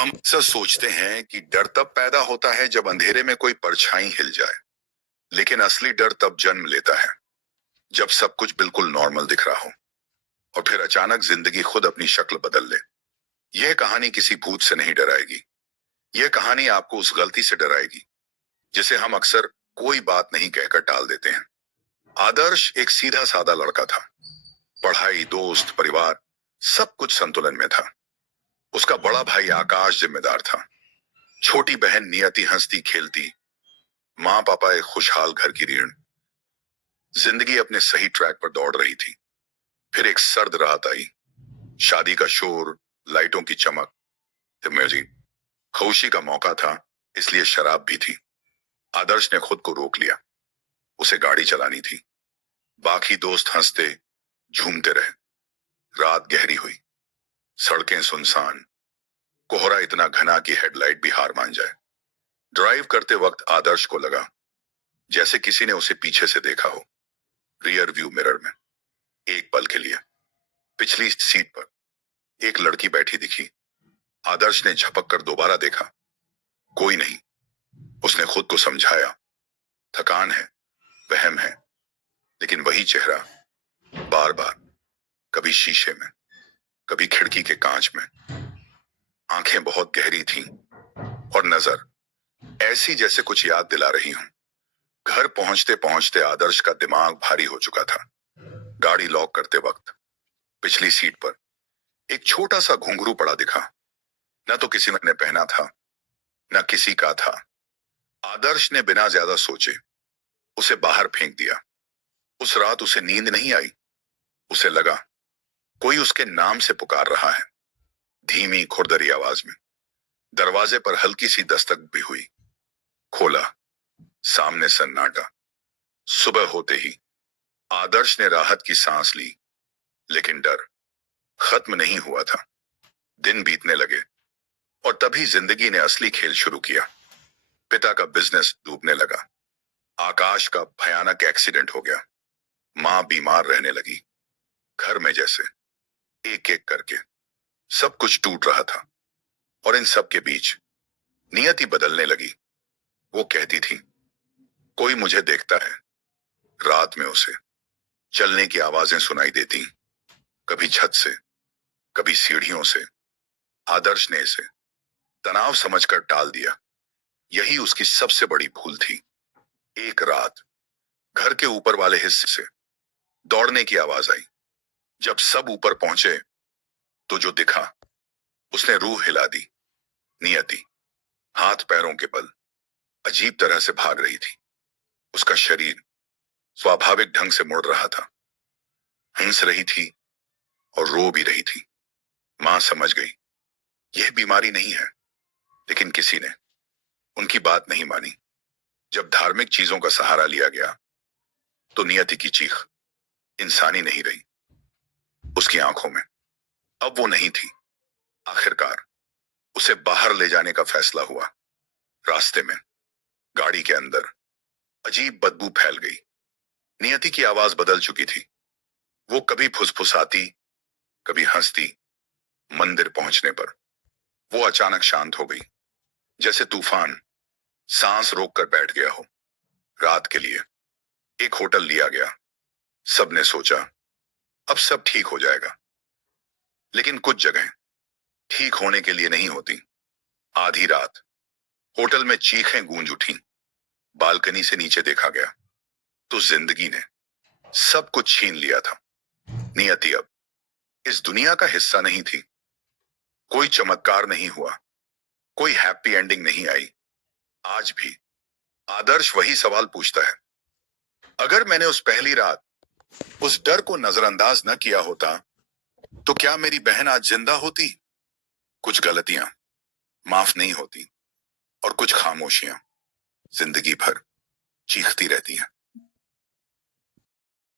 हम अक्सर सोचते हैं कि डर तब पैदा होता है जब अंधेरे में कोई परछाई हिल जाए, लेकिन असली डर तब जन्म लेता है जब सब कुछ बिल्कुल नॉर्मल दिख रहा हो और फिर अचानक जिंदगी खुद अपनी शक्ल बदल ले। यह कहानी किसी भूत से नहीं डराएगी। यह कहानी आपको उस गलती से डराएगी जिसे हम अक्सर कोई बात नहीं कहकर टाल देते हैं। आदर्श एक सीधा साधा लड़का था। पढ़ाई, दोस्त, परिवार, सब कुछ संतुलन में था। उसका बड़ा भाई आकाश जिम्मेदार था। छोटी बहन नियति हंसती खेलती। माँ पापा एक खुशहाल घर की रीढ़। जिंदगी अपने सही ट्रैक पर दौड़ रही थी। फिर एक सर्द रात आई। शादी का शोर, लाइटों की चमक, म्यूजिक। खुशी का मौका था, इसलिए शराब भी थी। आदर्श ने खुद को रोक लिया। उसे गाड़ी चलानी थी। बाकी दोस्त हंसते, झूमते रहे। रात गहरी हुई। सड़कें सुनसान। कोहरा इतना घना कि हेडलाइट भी हार मान जाए। ड्राइव करते वक्त आदर्श को लगा जैसे किसी ने उसे पीछे से देखा हो। रियर व्यू मिरर में एक पल के लिए पिछली सीट पर एक लड़की बैठी दिखी। आदर्श ने झपक कर दोबारा देखा। कोई नहीं। उसने खुद को समझाया, थकान है, वहम है। लेकिन वही चेहरा बार बार, कभी शीशे में, कभी खिड़की के कांच में। आंखें बहुत गहरी थीं और नजर ऐसी जैसे कुछ याद दिला रही हूं। घर पहुंचते पहुंचते आदर्श का दिमाग भारी हो चुका था। गाड़ी लॉक करते वक्त पिछली सीट पर एक छोटा सा घुंघरू पड़ा दिखा। न तो किसी ने पहना था, न किसी का था। आदर्श ने बिना ज्यादा सोचे उसे बाहर फेंक दिया। उस रात उसे नींद नहीं आई। उसे लगा कोई उसके नाम से पुकार रहा है, धीमी खुरदरी आवाज में। दरवाजे पर हल्की सी दस्तक भी हुई। खोला। सामने सन्नाटा। सुबह होते ही आदर्श ने राहत की सांस ली, लेकिन डर खत्म नहीं हुआ था। दिन बीतने लगे और तभी जिंदगी ने असली खेल शुरू किया। पिता का बिजनेस डूबने लगा। आकाश का भयानक एक्सीडेंट हो गया। मां बीमार रहने लगी। घर में जैसे एक एक करके सब कुछ टूट रहा था। और इन सब के बीच नियति बदलने लगी। वो कहती थी, कोई मुझे देखता है। रात में उसे चलने की आवाजें सुनाई देती, कभी छत से, कभी सीढ़ियों से। आदर्श ने इसे तनाव समझकर टाल दिया। यही उसकी सबसे बड़ी भूल थी। एक रात घर के ऊपर वाले हिस्से से दौड़ने की आवाज आई। जब सब ऊपर पहुंचे तो जो दिखा, उसने रूह हिला दी। नियति हाथ पैरों के बल अजीब तरह से भाग रही थी। उसका शरीर स्वाभाविक ढंग से मुड़ रहा था। हंस रही थी और रो भी रही थी। मां समझ गई यह बीमारी नहीं है, लेकिन किसी ने उनकी बात नहीं मानी। जब धार्मिक चीजों का सहारा लिया गया तो नियति की चीख इंसानी नहीं रही। उसकी आंखों में अब वो नहीं थी। आखिरकार उसे बाहर ले जाने का फैसला हुआ। रास्ते में, गाड़ी के अंदर अजीब बदबू फैल गई। नियति की आवाज बदल चुकी थी। वो कभी फुसफुसाती, कभी हंसती। मंदिर पहुंचने पर वो अचानक शांत हो गई, जैसे तूफान सांस रोक कर बैठ गया हो। रात के लिए एक होटल लिया गया। सबने सोचा अब सब ठीक हो जाएगा, लेकिन कुछ जगह ठीक होने के लिए नहीं होती। आधी रात होटल में चीखें गूंज उठी। बालकनी से नीचे देखा गया तो जिंदगी ने सब कुछ छीन लिया था। नियति अब इस दुनिया का हिस्सा नहीं थी। कोई चमत्कार नहीं हुआ, कोई हैप्पी एंडिंग नहीं आई। आज भी आदर्श वही सवाल पूछता है, अगर मैंने उस पहली रात उस डर को नजरअंदाज न किया होता तो क्या मेरी बहन आज जिंदा होती? कुछ गलतियां माफ नहीं होती और कुछ खामोशियां जिंदगी भर चीखती रहती हैं।